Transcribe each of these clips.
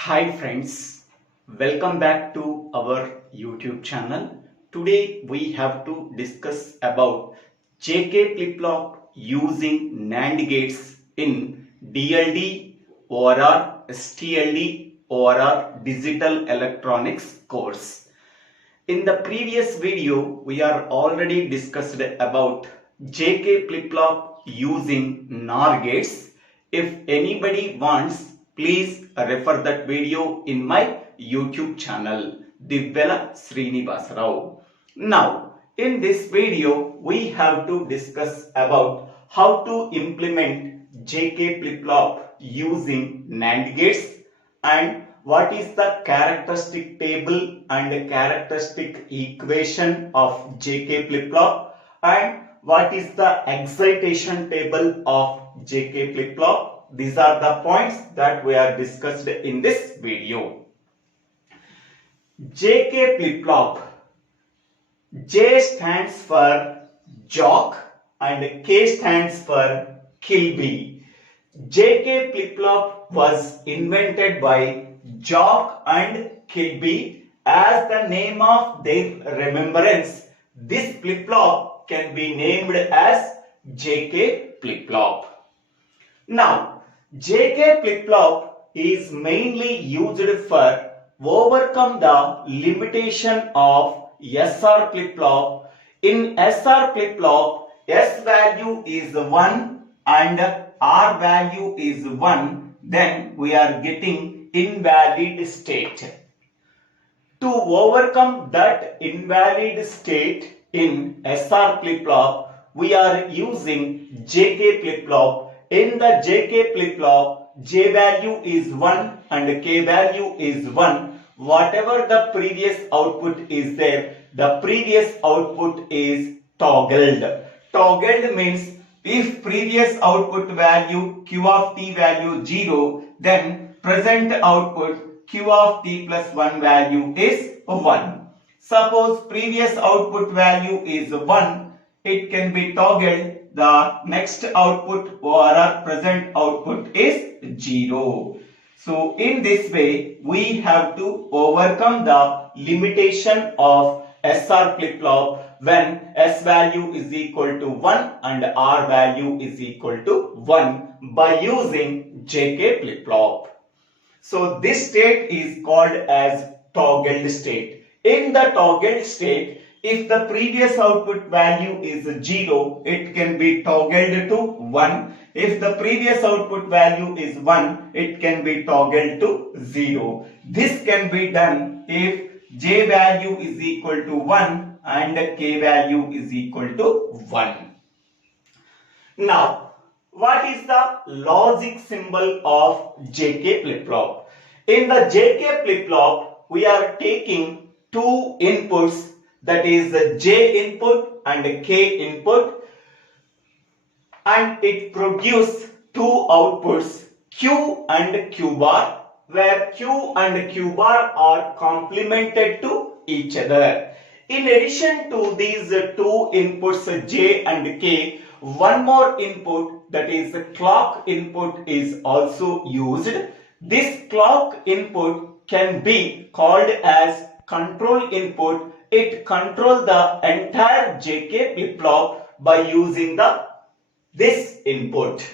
Hi friends, welcome back to our YouTube channel. Today we have to discuss about JK flip-flop using NAND gates in DLD, ORR, STLD, ORR Digital Electronics course. In the previous video, we are already discussed about JK flip-flop using NOR gates. If anybody wants, please refer that video in my YouTube channel, Divvela Srinivasa Rao. Now, in this video, we have to discuss about how to implement JK flip-flop using NAND gates and what is the characteristic table and characteristic equation of JK flip-flop and what is the excitation table of JK flip-flop. These are the points that we are discussed in this video. JK flip-flop. J stands for Jock and K stands for Kilby. JK flip-flop was invented by Jock and Kilby as the name of their remembrance. This flip-flop can be named as JK flip-flop. Now, JK flip-flop is mainly used for overcome the limitation of SR flip-flop. In SR flip-flop, S value is 1 and R value is 1, then we are getting invalid state. To overcome that invalid state in SR flip-flop, we are using JK flip-flop. In the JK flip-flop, J value is 1 and K value is 1. Whatever the previous output is there, the previous output is toggled. Toggled means if previous output value Q of t value 0, then present output Q of t plus 1 value is 1. Suppose previous output value is 1, it can be toggled. The next output or present output is 0. So in this way, we have to overcome the limitation of SR flip-flop when S value is equal to 1 and R value is equal to 1 by using JK flip-flop. So this state is called as toggled state. In the toggled state, if the previous output value is 0, it can be toggled to 1. If the previous output value is 1, it can be toggled to 0. This can be done if J value is equal to 1 and K value is equal to 1. Now, what is the logic symbol of JK flip-flop? In the JK flip-flop, we are taking two inputs, that is the J input and K input, and it produces two outputs Q and Q bar, where Q and Q bar are complemented to each other. In addition to these two inputs J and K, one more input, that is the clock input, is also used. This clock input can be called as control input. It controls the entire JK flip-flop by using this input.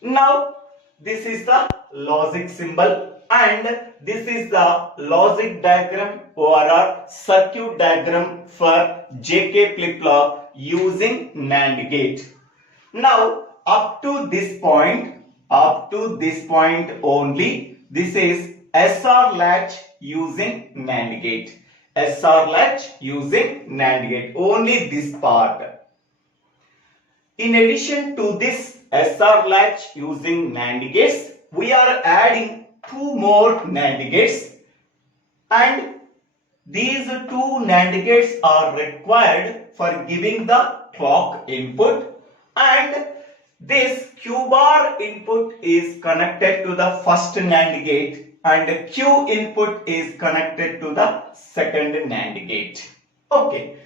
Now, this is the logic symbol and this is the logic diagram or circuit diagram for JK flip-flop using NAND gate. Now, up to this point only, this is SR latch using NAND gate. SR latch using NAND gate, only this part. In addition to this SR latch using NAND gates, we are adding two more NAND gates, and these two NAND gates are required for giving the clock input, and this Q bar input is connected to the first NAND gate and Q input is connected to the second NAND gate. Okay.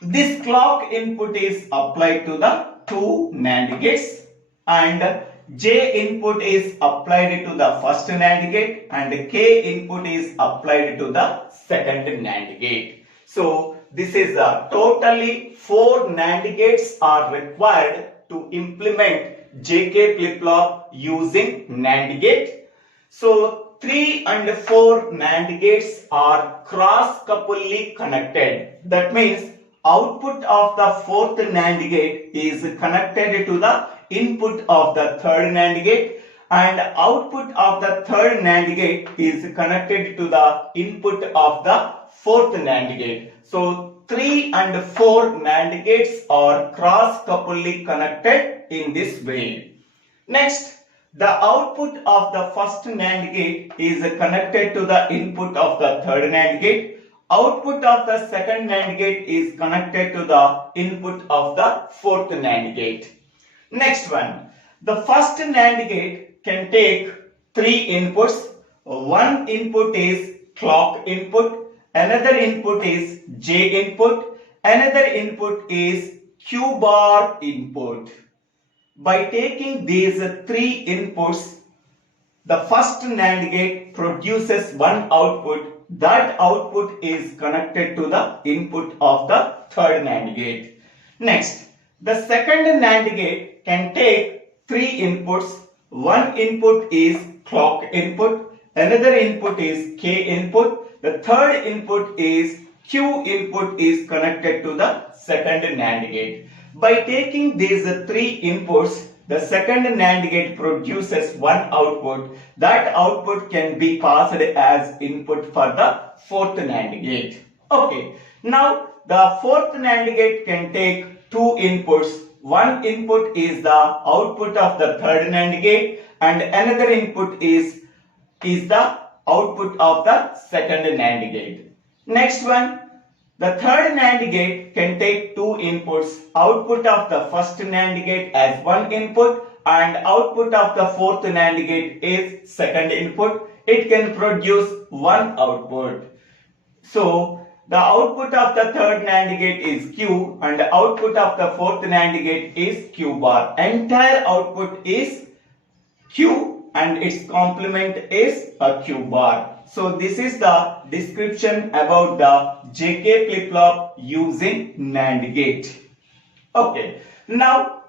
This clock input is applied to the two NAND gates and J input is applied to the first NAND gate and K input is applied to the second NAND gate. So this is totally 4 NAND gates are required to implement JK flip-flop using NAND gate. So 3 and 4 NAND gates are cross-coupledly connected. That means output of the fourth NAND gate is connected to the input of the third NAND gate, and output of the third NAND gate is connected to the input of the fourth NAND gate. So 3 and 4 NAND gates are cross-coupledly connected in this way. Next, the output of the first NAND gate is connected to the input of the third NAND gate. Output of the second NAND gate is connected to the input of the fourth NAND gate. Next one, the first NAND gate can take 3 inputs. One input is clock input, another input is J input, another input is Q bar input. By taking these 3 inputs, the first NAND gate produces one output. That output is connected to the input of the third NAND gate. Next, the second NAND gate can take 3 inputs. One input is clock input, another input is K input, the third input is Q input is connected to the second NAND gate. By taking these 3 inputs, the second NAND gate produces one output. That output can be passed as input for the fourth NAND gate. Okay, now the fourth NAND gate can take 2 inputs. One input is the output of the third NAND gate and another input is the output of the second NAND gate. Next one, the third NAND gate can take 2 inputs. Output of the first NAND gate as one input and output of the fourth NAND gate is second input. It can produce one output. So the output of the third NAND gate is Q and the output of the fourth NAND gate is Q bar. Entire output is Q and its complement is a Q bar. So this is the description about the JK flip-flop using NAND gate. Okay, now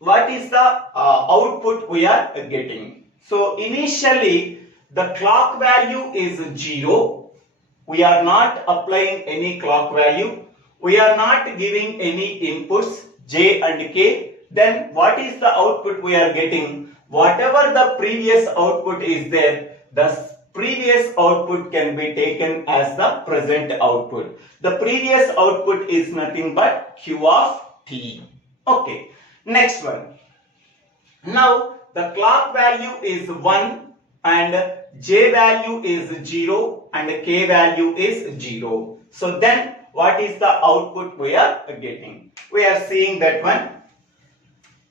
what is the output we are getting? So initially the clock value is 0. We are not applying any clock value. We are not giving any inputs J and K. Then what is the output we are getting? Whatever the previous output is there, the previous output can be taken as the present output. The previous output is nothing but Q of T. Okay, next one. Now the clock value is 1 and J value is 0 and K value is 0. So then what is the output we are getting? We are seeing that one.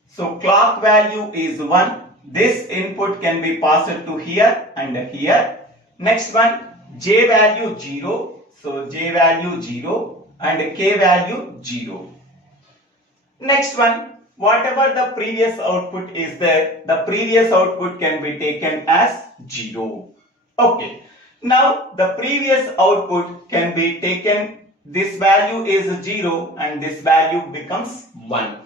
So clock value is 1. This input can be passed to here and here. Next one, J value 0. So J value 0 and K value 0. Next one, whatever the previous output is there, the previous output can be taken as 0. Okay. Now the previous output can be taken, this value is 0 and this value becomes 1.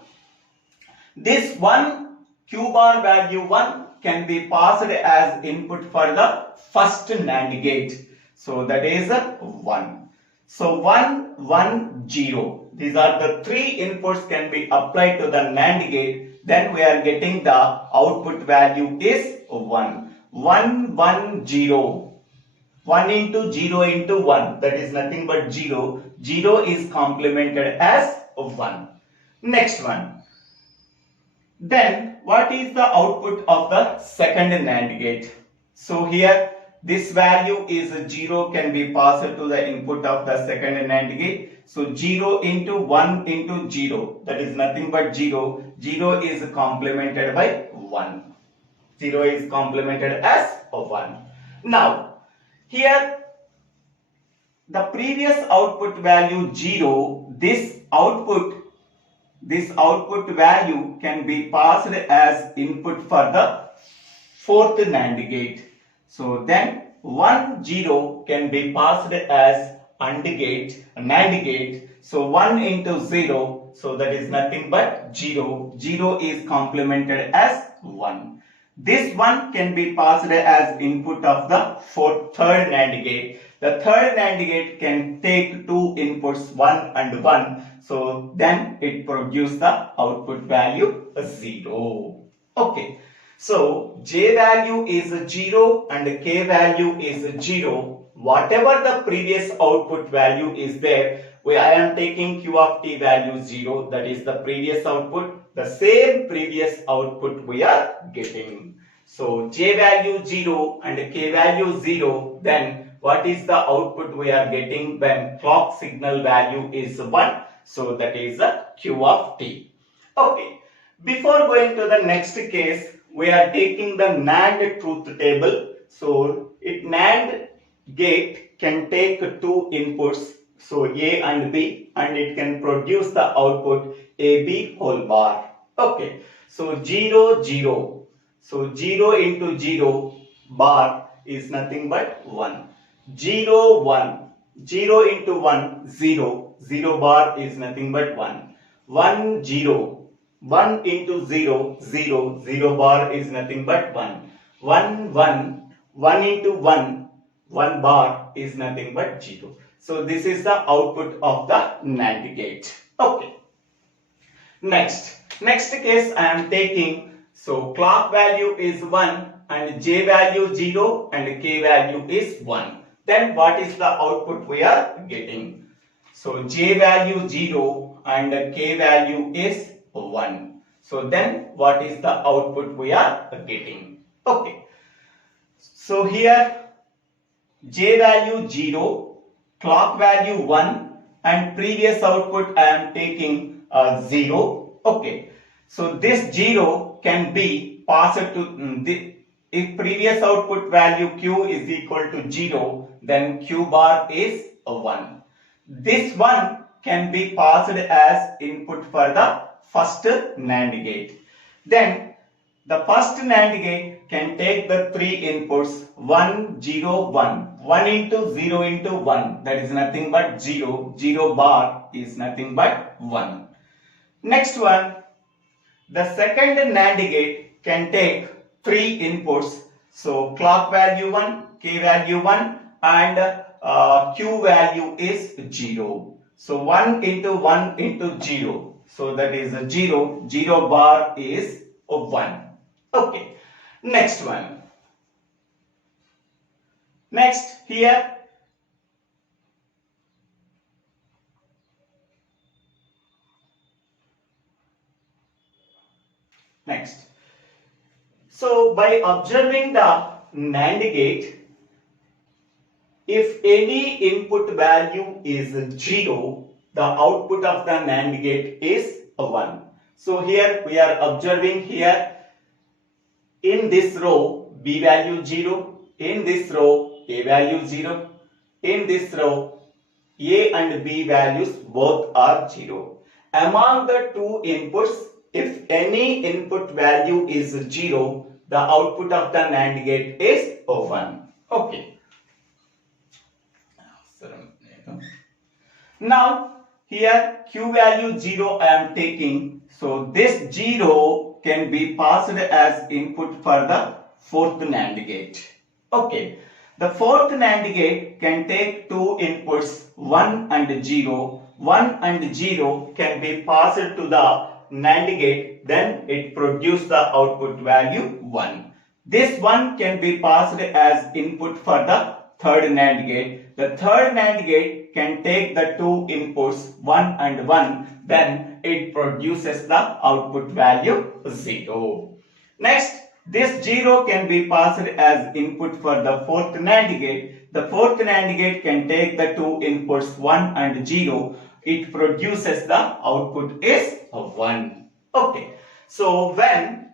This 1 Q bar value 1 can be passed as input for the first NAND gate. So that is 1. So 1, 1, 0. These are the 3 inputs can be applied to the NAND gate. Then we are getting the output value is 1. 1, 1, 0. 1 into 0 into 1. That is nothing but 0. 0 is complemented as 1. Next one. Then what is the output of the second NAND gate? So here this value is 0 can be passed to the input of the second NAND gate. So 0 into 1 into 0, that is nothing but 0. 0 is complemented by 1. 0 is complemented as 1. Now here the previous output value 0, this this output value can be passed as input for the fourth NAND gate. So then 1 0 can be passed as NAND gate. So 1 into 0, so that is nothing but 0. 0 is complemented as 1. This 1 can be passed as input of the third NAND gate. The third NAND gate can take two inputs 1 and 1. So then it produces the output value 0. Okay. So J value is 0 and K value is 0. Whatever the previous output value is there, I am taking Q of T value 0, that is the previous output. The same previous output we are getting. So J value 0 and K value 0, then what is the output we are getting when clock signal value is 1? So that is a Q of T. Okay. Before going to the next case, we are taking the NAND truth table. So NAND gate can take two inputs, so A and B, and it can produce the output AB whole bar. Okay, so 0 0. So 0 into 0 bar is nothing but 1. 0 1. 0 into 1 0. 0 bar is nothing but 1. 1 0. 1 into 0, 0, 0 bar is nothing but 1. 1, 1, 1 into 1, 1 bar is nothing but 0. So this is the output of the NAND gate. Okay. Next case I am taking, so clock value is 1 and J value 0 and K value is 1. Then what is the output we are getting? So J value 0 and K value is 1. So then what is the output we are getting? Okay. So here J value 0, clock value 1 and previous output I am taking 0. Okay. So this 0 can be passed to if previous output value Q is equal to 0, then Q bar is 1. This 1 can be passed as input for the first NAND gate. Then the first NAND gate can take the three inputs 1 0 1. 1 into 0 into 1, that is nothing but 0. 0 bar is nothing but 1. Next one, the second NAND gate can take three inputs, so clock value 1, K value 1 and Q value is 0. So 1 into 1 into 0. So that is a 0. 0 bar is a 1. Okay. Next one. Next here. Next. So by observing the NAND gate, if any input value is 0, the output of the NAND gate is 1. So here we are observing here in this row B value 0, in this row A value 0, in this row A and B values both are 0. Among the two inputs, if any input value is 0, the output of the NAND gate is 1. Okay. Now here Q value 0 I am taking. So this 0 can be passed as input for the fourth NAND gate. Okay. The fourth NAND gate can take two inputs 1 and 0. 1 and 0 can be passed to the NAND gate, then it produces the output value 1. This 1 can be passed as input for the third NAND gate. The third NAND gate can take the two inputs 1 and 1, then it produces the output value 0. Next, this 0 can be passed as input for the fourth NAND gate. The fourth NAND gate can take the two inputs 1 and 0. It produces the output is 1. Okay. So when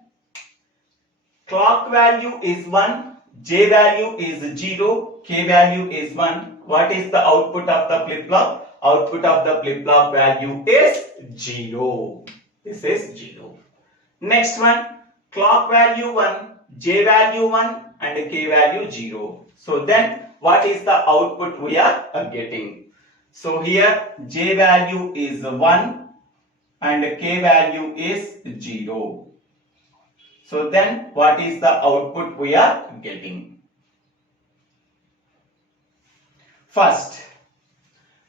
clock value is 1, J value is 0, K value is 1, what is the output of the flip-flop? Output of the flip-flop value is 0. This is 0. Next one, clock value 1, J value 1 and K value 0. So then what is the output we are getting? So here J value is 1 and K value is 0. So then what is the output we are getting? First,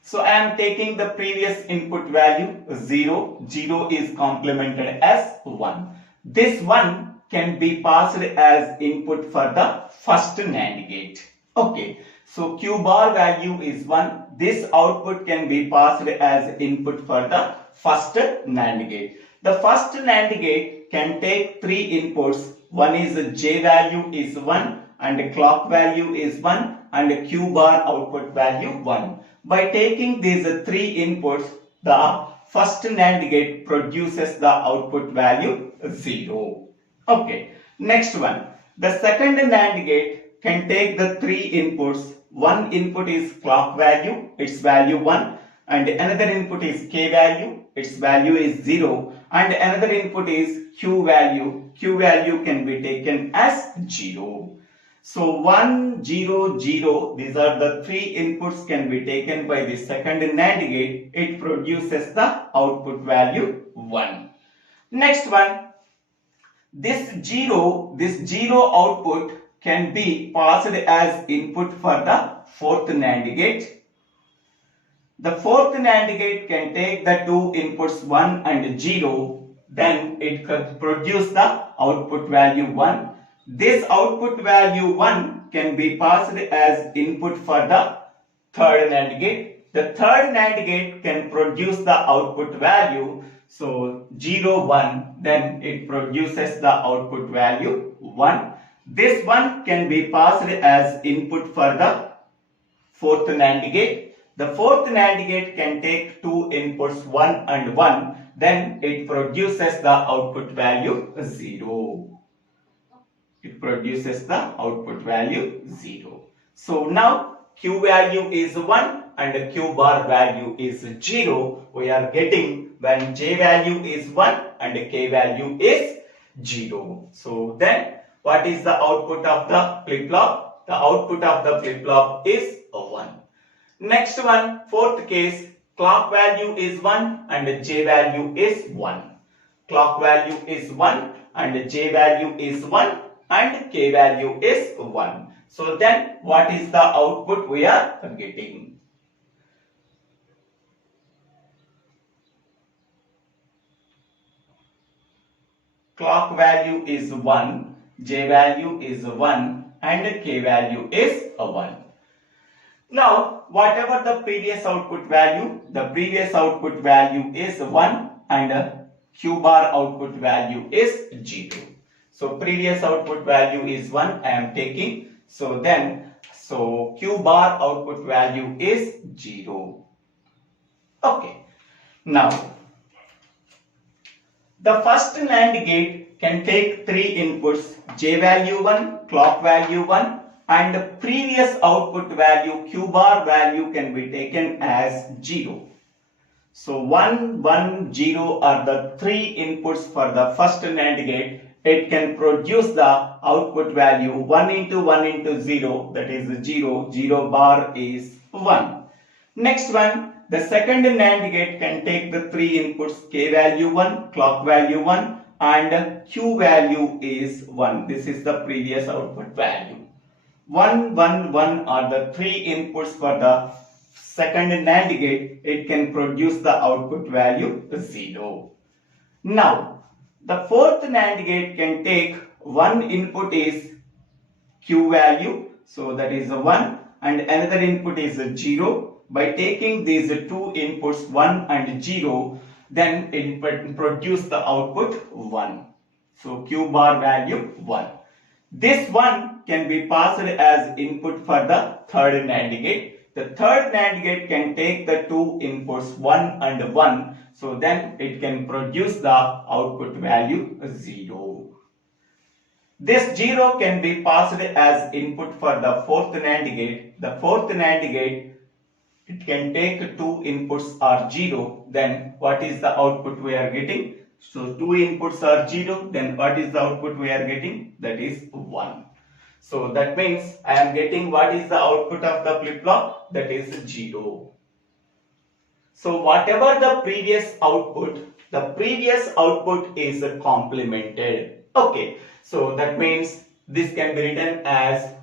so I am taking the previous input value 0. 0 is complemented as 1. This 1 can be passed as input for the first NAND gate. Okay, so Q bar value is 1. This output can be passed as input for the first NAND gate. The first NAND gate can take 3 inputs. One is J value is 1 and clock value is 1 and Q bar output value 1. By taking these 3 inputs, the first NAND gate produces the output value 0. Okay, next one. The second NAND gate can take the 3 inputs. One input is clock value, its value 1, and another input is K value, its value is 0, and another input is Q value. Q value can be taken as 0. So 1, 0, 0, these are the 3 inputs can be taken by the second NAND gate. It produces the output value 1. Next one, this 0 output can be passed as input for the fourth NAND gate. The fourth NAND gate can take the 2 inputs 1 and 0. Then it can produce the output value 1. This output value 1 can be passed as input for the third NAND gate. The third NAND gate can produce the output value. So 0, 1, then it produces the output value 1. This 1 can be passed as input for the fourth NAND gate. The fourth NAND gate can take 2 inputs 1 and 1. Then it produces the output value 0. It produces the output value 0. So now Q value is 1 and Q bar value is 0. We are getting when J value is 1 and K value is 0. So then what is the output of the flip-flop? The output of the flip-flop is 1. Next one, fourth case, clock value is 1 and J value is 1. Clock value is 1 and J value is 1 and K value is 1. So then what is the output we are getting? Clock value is 1, J value is 1 and K value is 1. Now whatever the previous output value, the previous output value is 1 and Q bar output value is 0. So previous output value is 1 I am taking. So Q bar output value is 0. Okay. Now the first NAND gate can take 3 inputs, J value 1, clock value 1 and previous output value Q bar value can be taken as 0. So 1, 1, 0 are the 3 inputs for the first NAND gate. It can produce the output value 1 into 1 into 0, that is 0, 0 bar is 1. Next one, the second NAND gate can take the 3 inputs K value 1, clock value 1 and Q value is 1. This is the previous output value. 1, 1, 1 are the 3 inputs for the second NAND gate. It can produce the output value 0. Now the fourth NAND gate can take one input is Q value, so that is a 1 and another input is a 0. By taking these 2 inputs 1 and 0, then it produce the output 1. So Q bar value 1. This 1 can be passed as input for the third NAND gate. The third NAND gate can take the 2 inputs 1 and 1. So then it can produce the output value 0. This 0 can be passed as input for the fourth NAND gate. The fourth NAND gate, it can take 2 inputs are 0. Then what is the output we are getting? So 2 inputs are 0, then what is the output we are getting? That is 1. So that means I am getting what is the output of the flip-flop? That is 0. So whatever the previous output is complemented. Okay, so that means this can be written as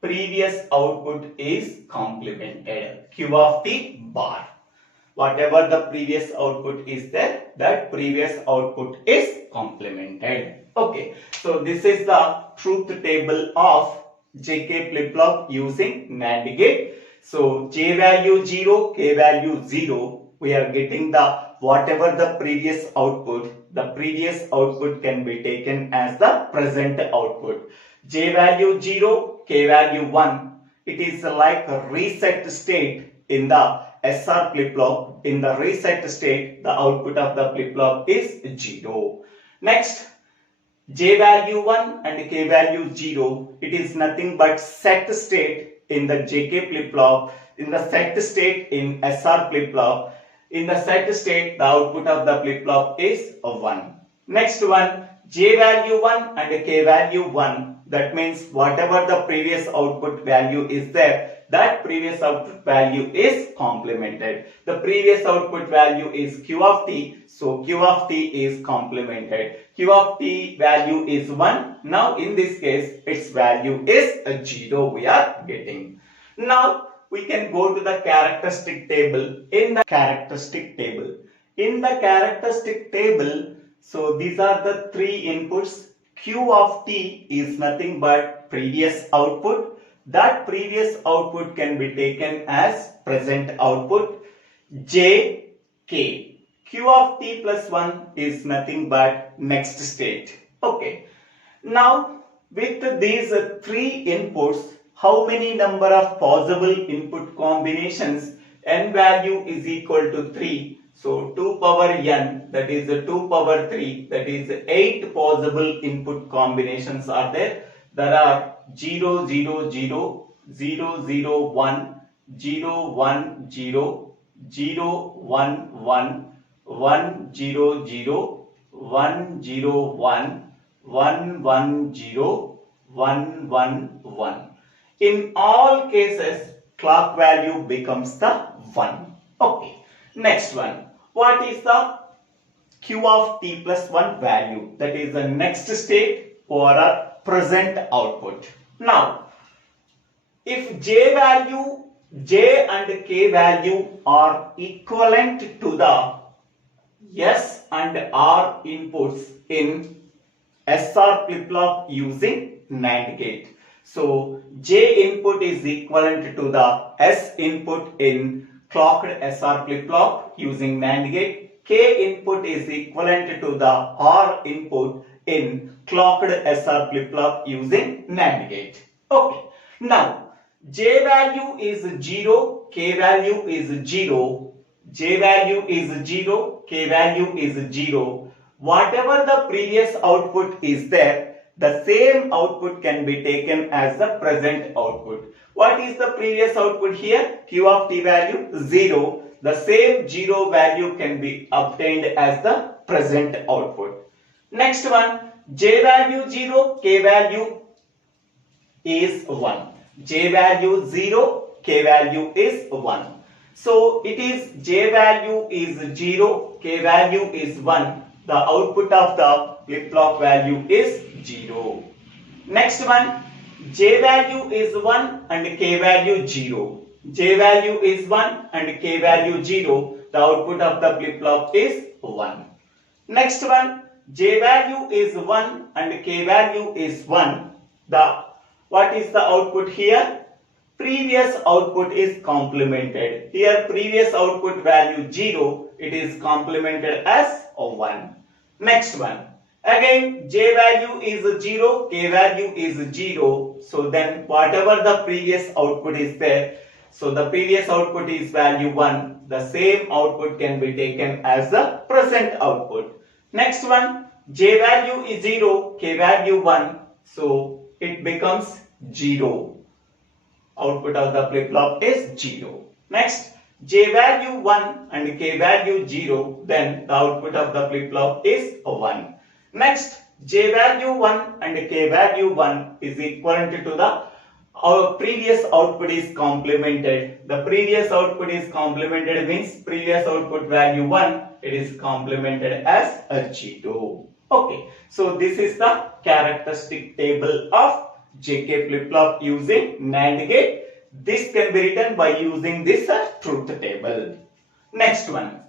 previous output is complemented. Q of t bar. Whatever the previous output is there, that previous output is complemented. Okay, so this is the truth table of JK flip-flop using NAND gate. So J value 0, K value 0, we are getting the whatever the previous output can be taken as the present output. J value 0, K value 1, it is like a reset state in the SR flip-flop. In the reset state, the output of the flip-flop is 0. Next, J value 1 and K value 0, it is nothing but set state in the JK flip-flop, in the set state in SR flip-flop. In the set state, the output of the flip-flop is 1. Next one, J value 1 and K value 1, that means whatever the previous output value is there, that previous output value is complemented. The previous output value is Q of t, so Q of t is complemented. Q of t value is 1. Now in this case, its value is 0 we are getting. Now we can go to the characteristic table. In the characteristic table, so these are the three inputs. Q of t is nothing but previous output. That previous output can be taken as present output. J, K. Q of t plus 1 is nothing but next state. Okay. Now with these three inputs, how many number of possible input combinations? N value is equal to 3. So 2 power n, that is 2 power 3, that is 8 possible input combinations are there. There are 0, 0, 0, 0, 0, 1, 0, 1, 0, 0, 1, 1, 1, 0, 0, 1, 0, 1, 1, 1, 0, 1, 1, 1. In all cases, clock value becomes the 1. Okay. Next one. What is the Q of t plus 1 value? That is the next state or a present output. Now, if J and K value are equivalent to the S and R inputs in SR flip-flop using NAND gate. So J input is equivalent to the S input in clocked SR flip-flop using NAND gate. K input is equivalent to the R input in clocked SR flip-flop using NAND gate. Okay. Now, J value is 0, K value is 0, J value is 0, K value is 0. Whatever the previous output is there, the same output can be taken as the present output. What is the previous output here? Q of t value 0. The same 0 value can be obtained as the present output. Next one, J value 0, K value is 1. J value 0, K value is 1. So it is J value is 0, K value is 1. The output of the flip-flop value is 0. Next one, J value is 1 and K value 0. J value is 1 and K value 0. The output of the flip-flop is 1. Next one, J value is 1 and K value is 1. What is the output here? Previous output is complemented. Here previous output value 0, it is complemented as 1. Next one. Again J value is 0, K value is 0. So then whatever the previous output is there, so the previous output is value 1. The same output can be taken as the present output. Next one, J value is 0, K value 1. So it becomes 0. Output of the flip-flop is 0. Next, J value 1 and K value 0, then the output of the flip-flop is 1. Next, J value 1 and K value 1 is equivalent to the our previous output is complemented. The previous output is complemented means previous output value 1, it is complemented as a 0. Okay, so this is the characteristic table of JK flip-flop using NAND gate. This can be written by using this truth table. Next one.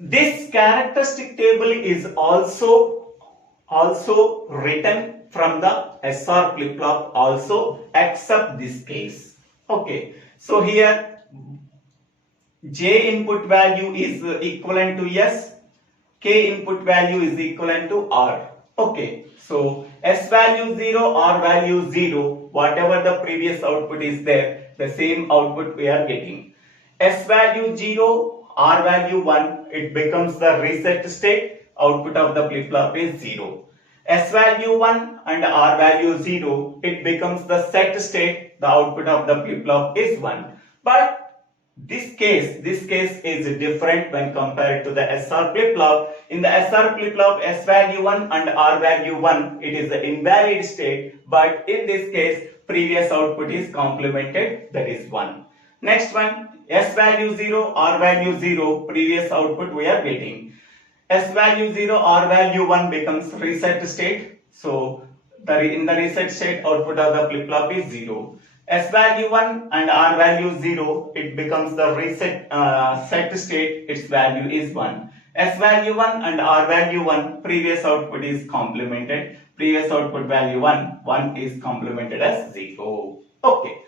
This characteristic table is also written from the SR flip-flop also, except this case. Okay, so here J input value is equivalent to S, K input value is equivalent to R. Okay, so S value 0, R value 0, whatever the previous output is there, the same output we are getting. S value 0, R value 1, it becomes the reset state, output of the flip-flop is 0. S value 1 and R value 0, it becomes the set state, the output of the flip-flop is 1. But this case is different when compared to the SR flip-flop. In the SR flip-flop, S value 1 and R value 1, it is the invalid state, but in this case, previous output is complemented, that is 1. Next one, S value 0, R value 0, previous output we are getting. S value 0, R value 1 becomes reset state, so in the reset state, output of the flip-flop is 0. S value 1 and R value 0, it becomes the reset set state, its value is 1. S value 1 and R value 1, previous output is complemented, previous output value 1 is complemented as 0. Okay.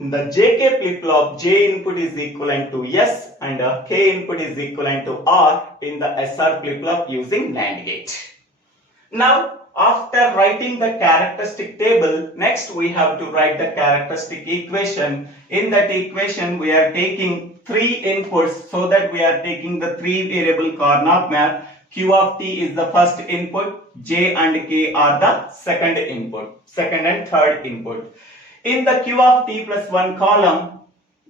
In the JK flip-flop, J input is equivalent to S and K input is equivalent to R in the SR flip-flop using NAND gate. Now, after writing the characteristic table, next we have to write the characteristic equation. In that equation, we are taking 3 inputs, so that we are taking the 3 variable Karnaugh map. Q of t is the first input, J and K are the second and third input. In the Q of t plus 1 column,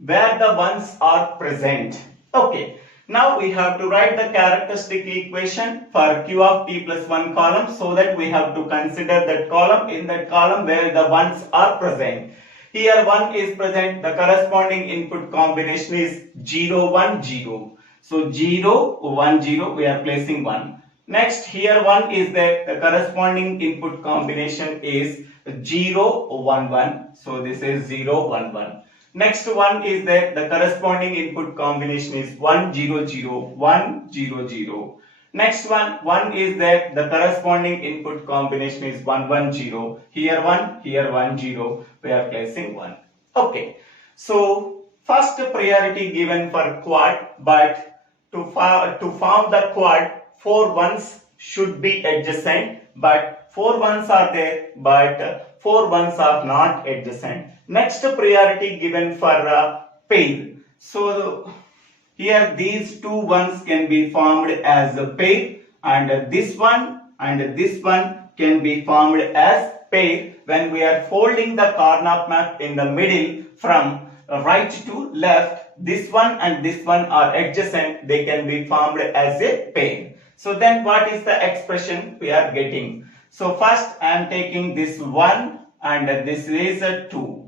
where the ones are present. Okay. Now we have to write the characteristic equation for Q of t plus 1 column, so that we have to consider that column, in that column where the ones are present. Here 1 is present, the corresponding input combination is 0, 1, 0. So 0, 1, 0, we are placing 1. Next, here 1 is there, the corresponding input combination is 0, 1, 1. So this is 0, 1, 1. Next one is there, the corresponding input combination is 1, 0, 0, 1, 0, 0. Next one is there, the corresponding input combination is 1, 1, 0. Here 1, 0. We are placing 1. Okay. So, first priority given for quad, but to form the quad, 4 ones should be adjacent, but 4 ones are there, but 4 ones are not adjacent. Next priority given for pair. So here these 2 ones can be formed as a pair, and this one can be formed as pair when we are folding the Karnaugh map in the middle from right to left. This one and this one are adjacent, they can be formed as a pair. So then what is the expression we are getting? So first I am taking this 1 and this is a 2.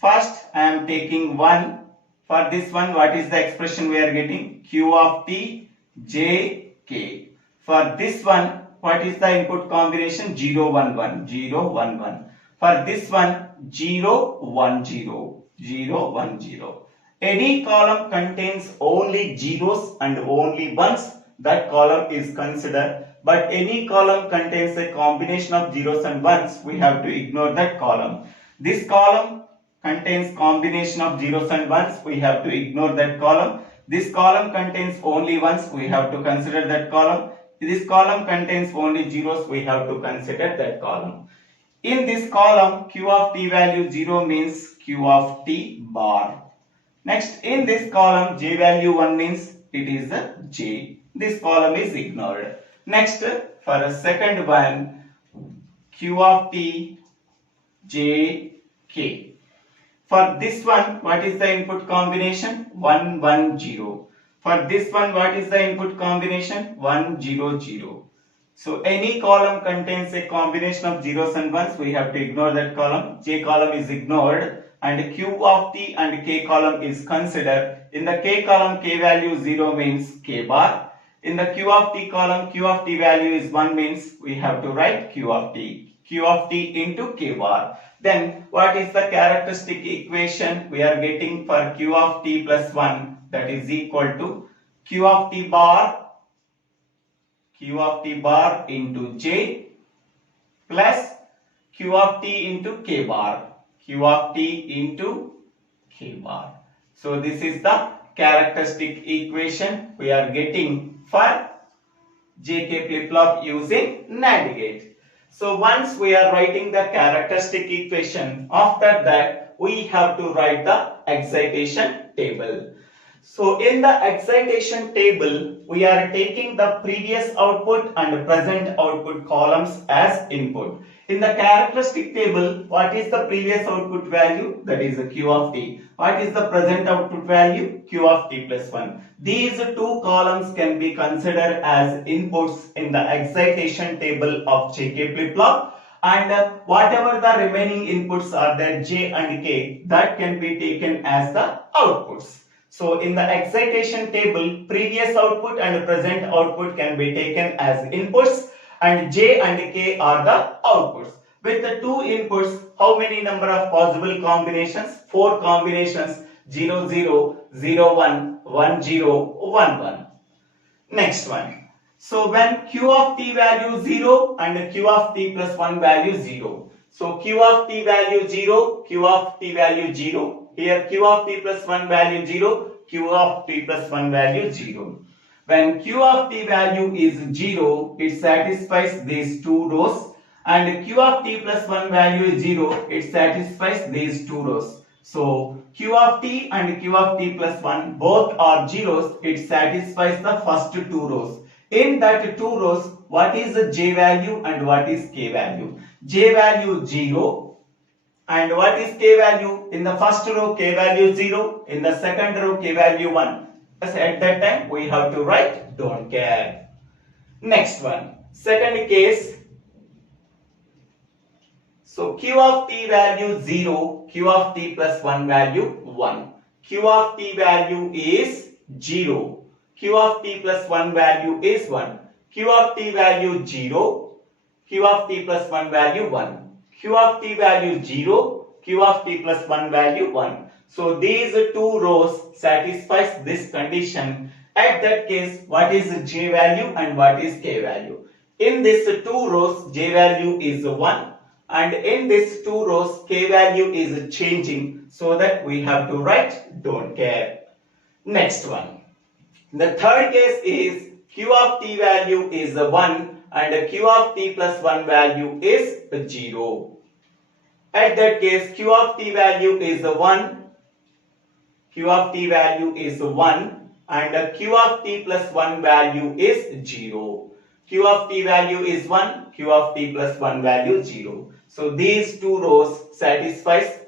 First I am taking 1. For this one, what is the expression we are getting? Q of t, j, k. For this one, what is the input combination? 0, 1, 1, 0, 1, 1. For this one, 0, 1, 0, 0, 1, 0. Any column contains only zeros and only ones, that column is considered. But any column contains a combination of zeros and ones, we have to ignore that column. This column contains combination of zeros and ones, we have to ignore that column. This column contains only ones, we have to consider that column. This column contains only zeros, we have to consider that column. In this column, Q of t value 0 means Q of t bar. Next, in this column, j value 1 means it is a j. This column is ignored. Next, for a second one, Q of t, j, k. For this one, what is the input combination? 1 1 0. For this one, what is the input combination? 1 0 0. So any column contains a combination of zeros and ones. We have to ignore that column. J column is ignored and Q of T and K column is considered. In the K column, K value 0 means K bar. In the Q of T column, Q of T value is 1 means we have to write Q of T. Q of T into K bar. Then what is the characteristic equation we are getting for Q of T plus 1? That is equal to Q of T bar into J plus Q of T into K bar. Q of T into K bar. So this is the characteristic equation we are getting for JK flip-flop using NAND gate. So once we are writing the characteristic equation, after that we have to write the excitation table. So in the excitation table, we are taking the previous output and present output columns as input. In the characteristic table, what is the previous output value? That is the Q of T. What is the present output value? Q of T plus 1. These two columns can be considered as inputs in the excitation table of JK flip-flop. And whatever the remaining inputs are there, J and K, that can be taken as the outputs. So in the excitation table, previous output and present output can be taken as inputs and J and K are the outputs. With the two inputs, how many number of possible combinations? 4 combinations, 0 0, 0 1, 1 0, 1 1. Next one. So when Q of T value 0 and Q of T plus 1 value 0. So Q of T value 0, Q of T value 0. Here Q of T plus 1 value 0, Q of T plus 1 value 0. When Q of T value is 0, it satisfies these two rows, and Q of T plus 1 value is 0, it satisfies these two rows. So Q of T and Q of T plus 1 both are zeros, it satisfies the first two rows. In that two rows, what is the J value and what is K value? J value 0. And what is K value? In the first row, K value 0. In the second row, K value 1. At that time, we have to write don't care. Next one. Second case. So Q of T value 0. Q of T plus 1 value 1. Q of T value is 0. Q of T plus 1 value is 1. Q of T value 0. Q of T plus 1 value 1. Q of T value 0, Q of T plus 1 value 1. So these two rows satisfies this condition. At that case, what is J value and what is K value? In these two rows, J value is 1 and in these two rows, K value is changing, so that we have to write don't care. Next one. The third case is Q of T value is 1 and Q of T plus 1 value is 0. At that case, Q of T value is 1, Q of T value is 1 and Q of T plus 1 value is 0. Q of T value is 1, Q of T plus 1 value 0. So these two rows satisfies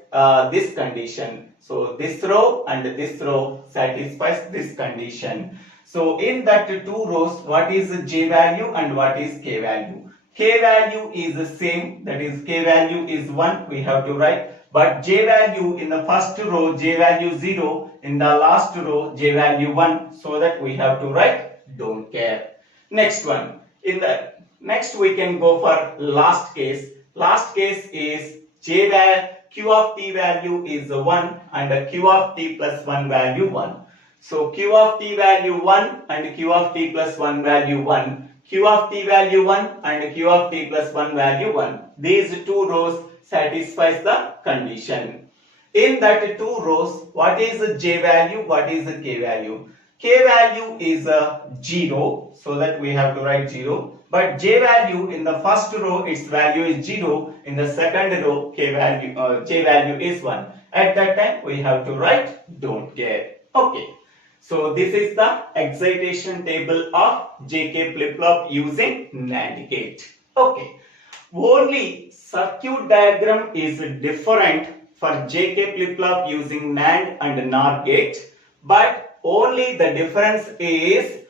this condition. So this row and this row satisfies this condition. So in that two rows, what is J value and what is K value? K value is the same, that is K value is 1, we have to write. But J value in the first row, J value 0, in the last row, J value 1, so that we have to write don't care. Next one. In the next we can go for last case. Last case is Q of T value is 1 and Q of T plus 1 value 1. So Q of T value 1 and Q of T plus 1 value 1. Q of T value 1 and Q of T plus 1 value 1. These two rows satisfies the condition. In that two rows, what is the J value, what is the K value? K value is 0, so that we have to write 0. But J value in the first row, its value is 0. In the second row, J value is 1. At that time, we have to write don't care. Okay. So this is the excitation table of JK flip-flop using NAND gate. Okay. Only circuit diagram is different for JK flip-flop using NAND and NOR gate, but only the difference is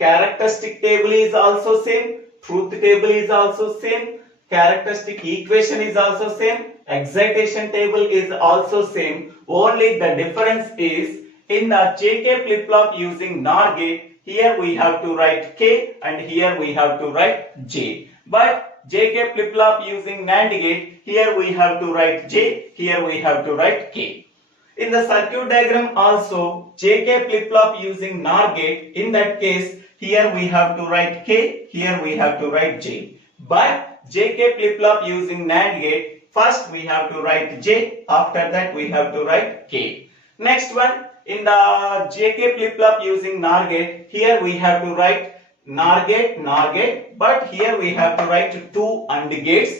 characteristic table is also same, truth table is also same, characteristic equation is also same, excitation table is also same. Only the difference is in the JK flip-flop using NOR gate, here we have to write K and here we have to write J. But JK flip-flop using NAND gate, here we have to write J, here we have to write K. In the circuit diagram also, JK flip-flop using NOR gate, in that case, here we have to write K, here we have to write J. But JK flip-flop using NAND gate, first we have to write J, after that we have to write K. Next one, in the JK flip-flop using NOR gate, here we have to write NOR gate, but here we have to write two AND gates.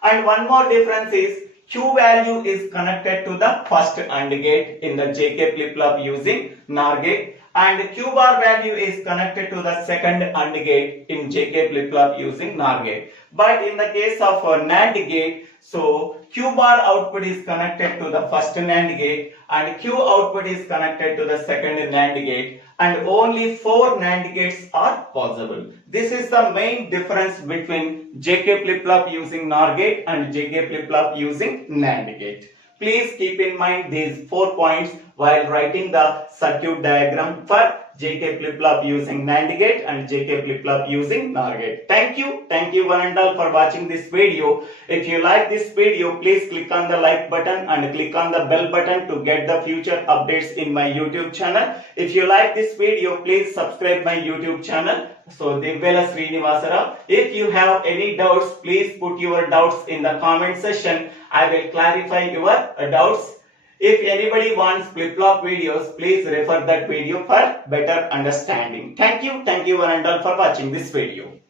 And one more difference is Q value is connected to the first AND gate in the JK flip-flop using NOR gate, and Q bar value is connected to the second AND gate in JK flip-flop using NOR gate. But in the case of a NAND gate, so Q bar output is connected to the first NAND gate and Q output is connected to the second NAND gate, and only 4 NAND gates are possible. This is the main difference between JK flip-flop using NOR gate and JK flip-flop using NAND gate. Please keep in mind these 4 points while writing the circuit diagram for JK flip-flop using NAND gate and JK flip-flop using NOR gate. Thank you one and all for watching this video. If you like this video, please click on the like button and click on the bell button to get the future updates in my YouTube channel. If you like this video, please subscribe my YouTube channel. So Divvela Srinivasa Rao. If you have any doubts, please put your doubts in the comment section. I will clarify your doubts. If anybody wants flip-flop videos, please refer that video for better understanding. Thank you one and all for watching this video.